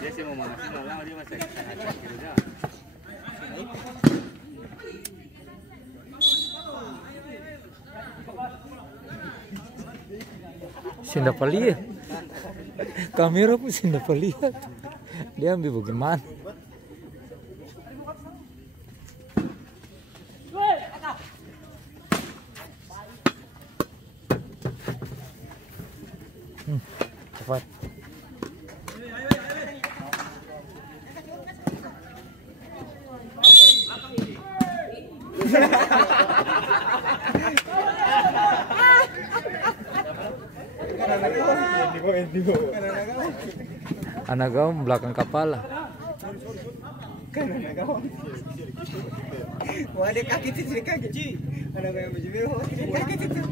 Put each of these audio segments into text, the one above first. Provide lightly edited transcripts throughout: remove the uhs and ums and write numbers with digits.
Dia sih mau masuk malah dia masih sangat kiri dah. Saya dapat lihat kamera pun saya dapat lihat dia ambil bagaimana. Cepat. Anak gaung belakang kepala. Wah, ada kaki itu jadi kaki. Anak gaung baju biru, kaki itu.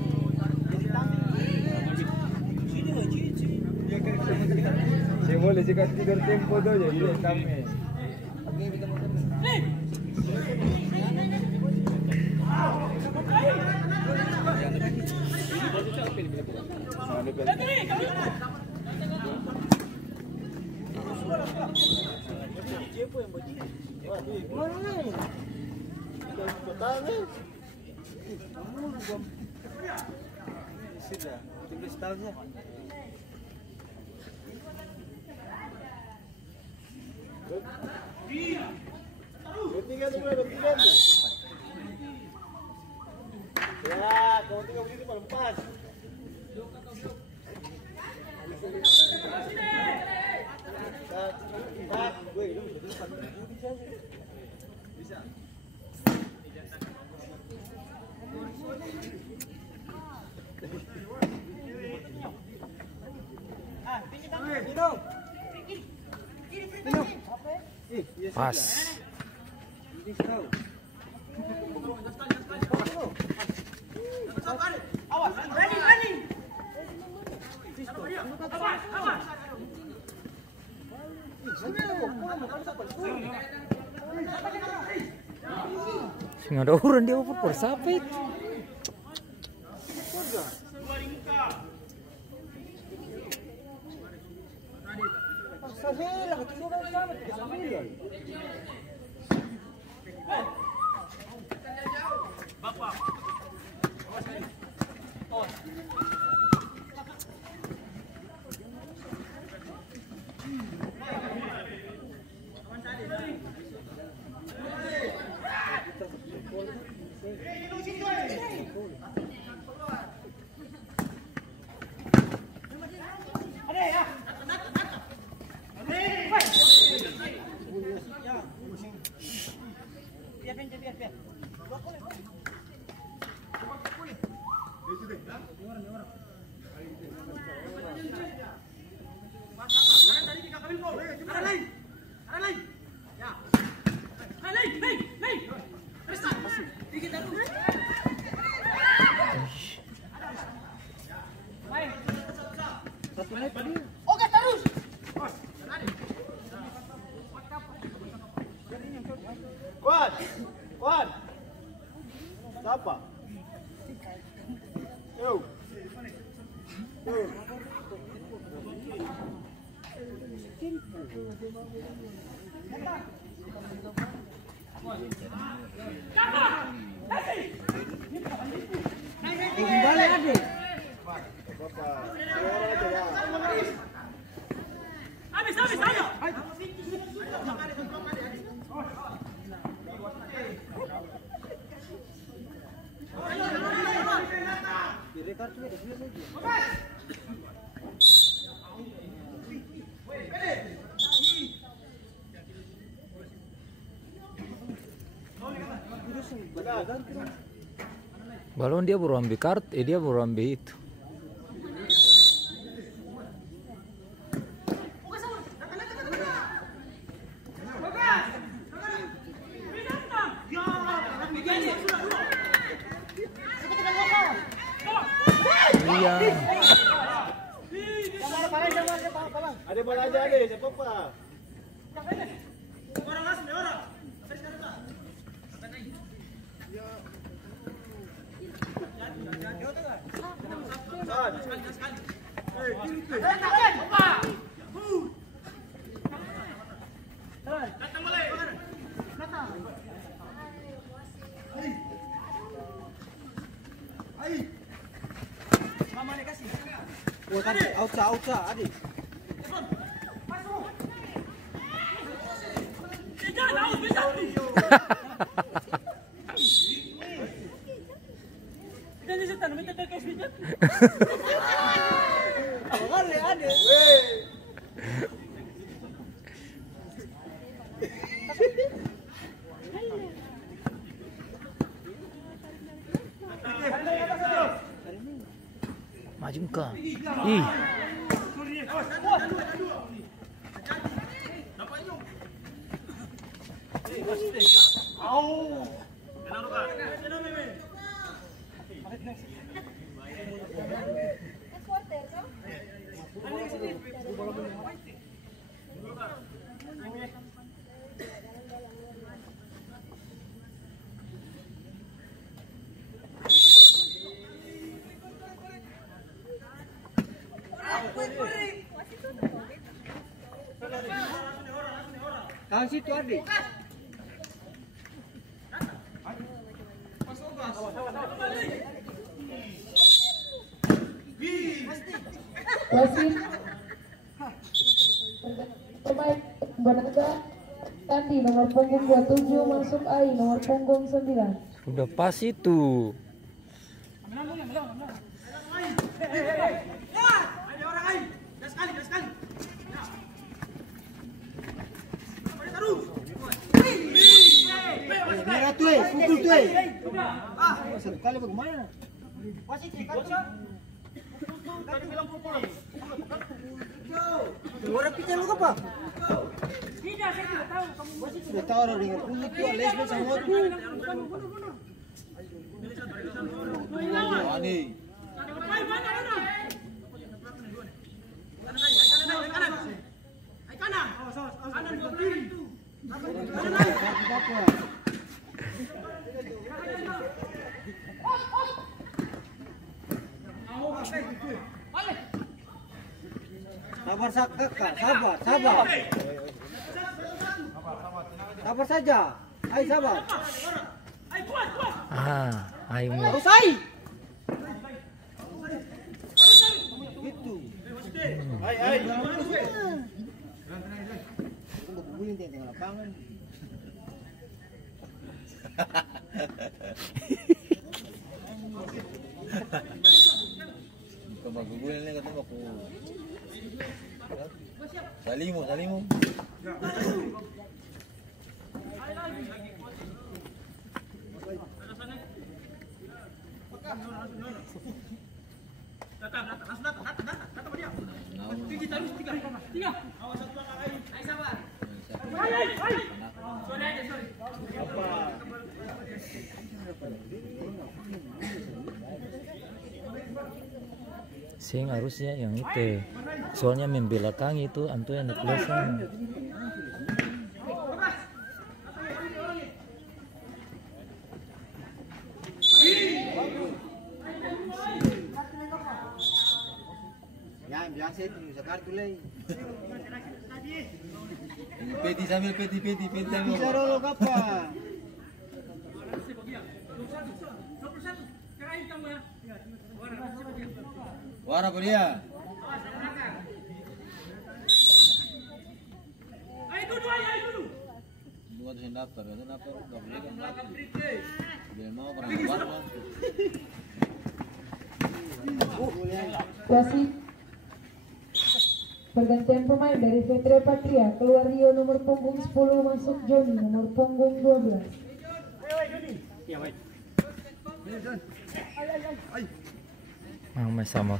Se boleh cakap tidur tempo tu je, dia tamai. Sudah, 17 tahun ya. Tinggal tu, tinggal tu. Ya, kau tinggal begitu malam pas. Pas. Nggak ada orang dia over siapa itu? Oke, terus. Kuat, kuat. Siapa? Yo. Yo. Kembali adik. Balon dia baru ambil kartu, dia baru ambil itu. Iya. Ada bola aja ada, siapa apa? Wah tadi, auca, adik. Maju ke. Ih. Tahan situ adik. Wasit pemain Boneka Kandi nomor punggung 27 masuk AI nomor punggung 9. Sudah pas itu. Merah tuh, pukul tuh. Satu kali bagaimana? Orang pijak lu apa? Tidak, saya tidak tahu. Sudah tahu orang dengar kulit tuh, lesben sama aku. Ani. Sabar sabar. Sabar saja. Ayo sabar. Ayo. Harus ai. Gitu. Ai. Tunggu bunyi di tengah lapangan. Kebagulan ni kata aku. Salimu. Sing harusnya yang itu. Soalnya membelakangi itu antu yang dipelesan. Ya, biasa itu sekarang lagi. Peti sambil peti sambil. Bisa rolok apa? Warna kuliah. Dua tuh daftar, nggak boleh kan? Dia mau pernah warna. Wasit pergantian pemain dari Vetre Patria keluar Rio nomor punggung 10 masuk Joni nomor punggung 12. Sama.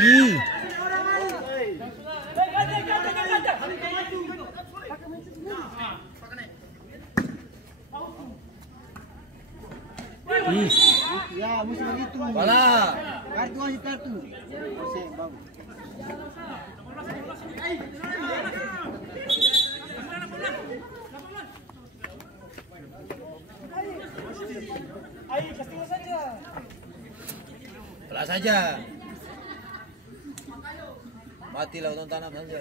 Ih. Ih. Ya, mesti begitu. Bala. Kartu. Oke, bagus. Pelas saja. Matilah untuk tanam saja.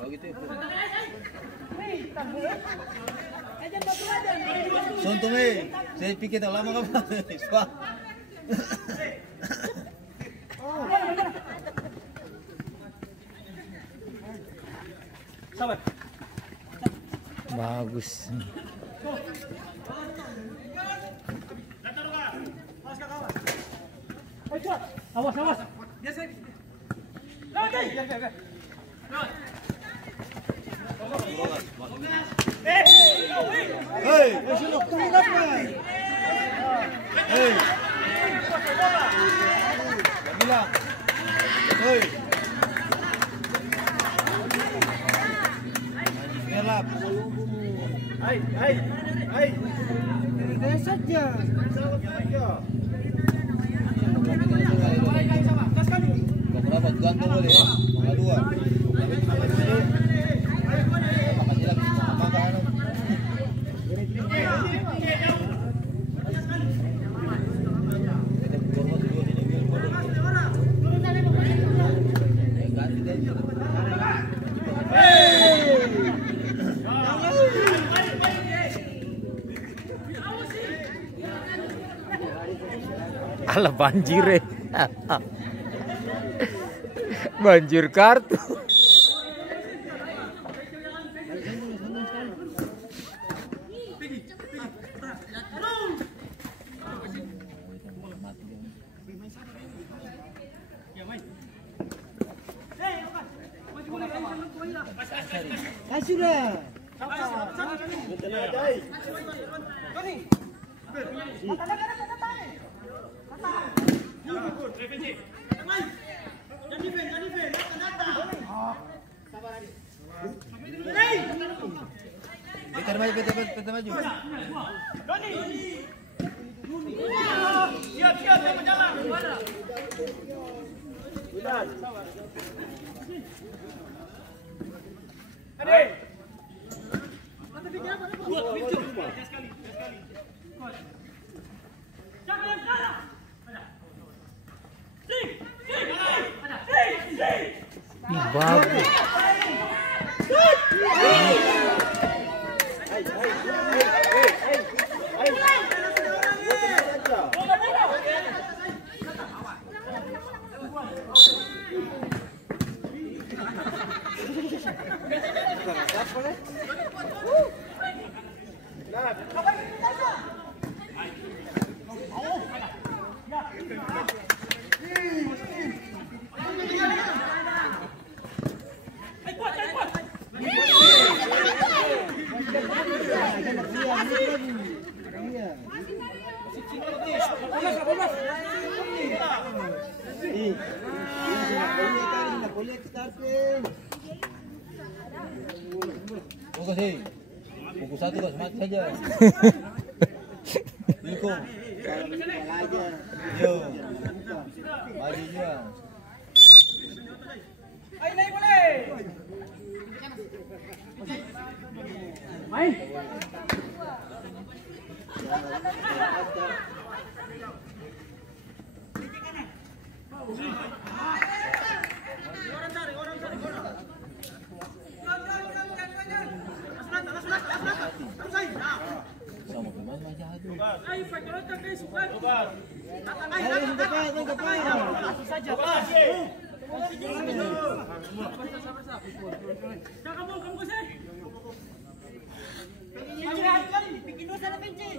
Begitu. Sontume, saya pikir tak lama kapan. Bagus. Awas, awas. Hei, hei. Bilang. Hei. Gelap. Saja. Kau berapa gantung boleh ya? Mangga 2. Makasih lagi sama kan. Alah banjir banjir kartu. Sudah. Peter maju, Peter maju. Siap, siap jalan. Bagus. Fokus sih. Fokus satu kok mati saja. Bilko. Yo. Maju dia. Ayo naik boleh. Main. Sama pemain macam itu. Ayo pakai guys, bukan. Saja. Kamu sih. Bikin dosa na pencin.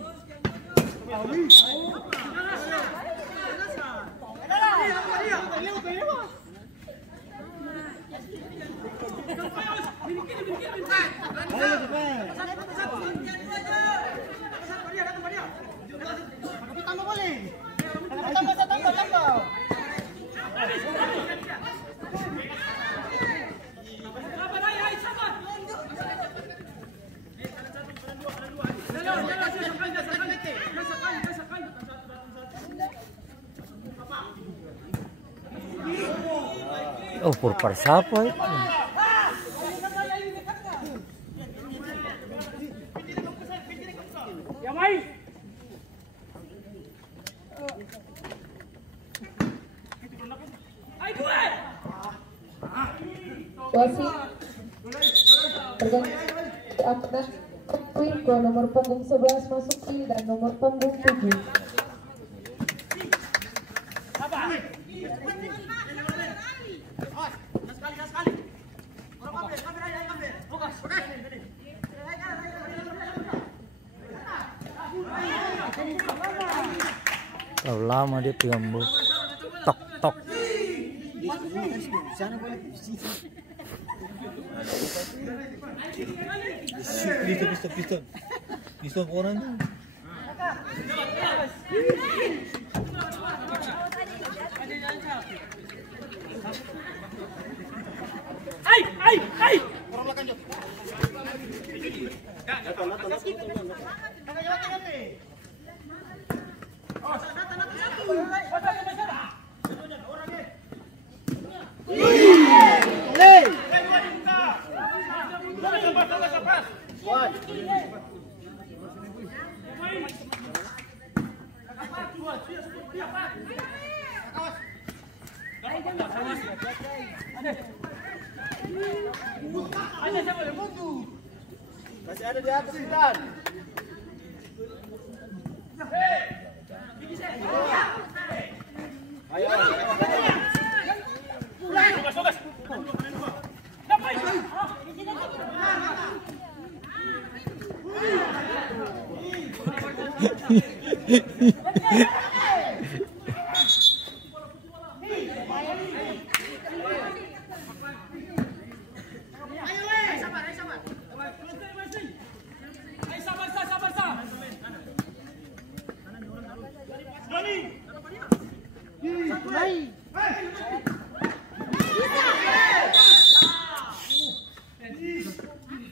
Tambah boleh. Tambah. Oh, purper siapa itu? Wasit berganti Ahmad Wiko nomor punggung 11 masuk I dan nomor punggung 7. Kalau lama dia timbul tok tok. Pistol orang tuh. Masih ada di atas Dan. Ayo.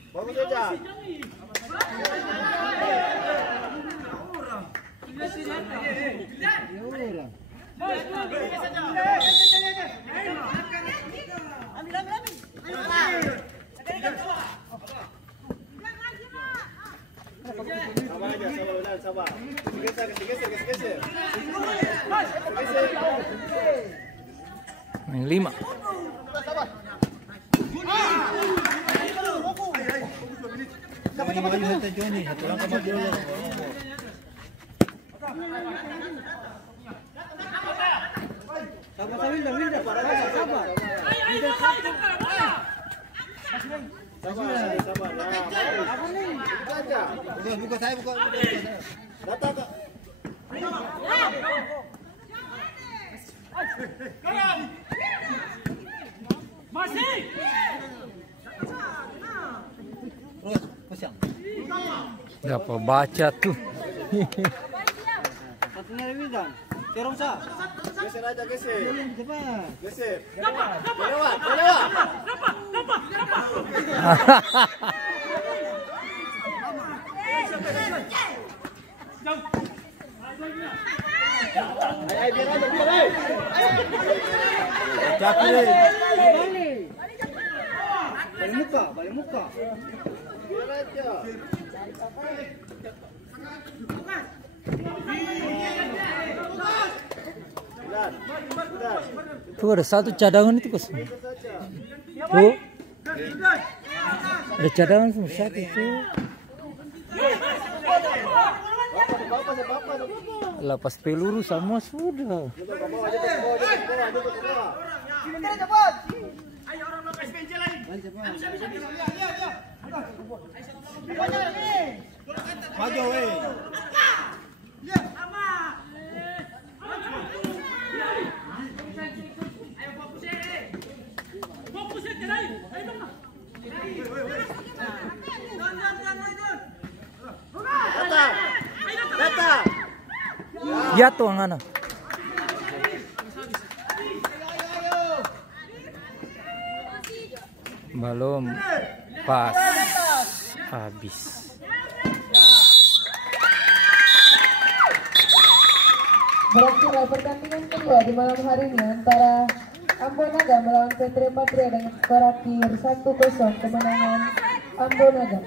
Bagus aja. Sabar aja, sabar. Geser. Yang 5. Buka saya. Datang Kak. Masih. Terus pasang. Berapa baca tuh? Satunya lebih Dan. Serong sa. Geser aja, geser. Geser. Lewat. Ayo biar aja. Balik muka. Biar aja. Tuh ada satu cadangan itu kos. Tuh. Ada cadangan semua satu itu. Lepas peluru sama sudah. Maju weh. Datang. Jatuh ang anak. Belum pas habis. Berakhirlah pertandingan kedua di malam hari ini antara Ambonaga melawan Petri Patria dengan skor akhir 1-0 kemenangan Ambonaga.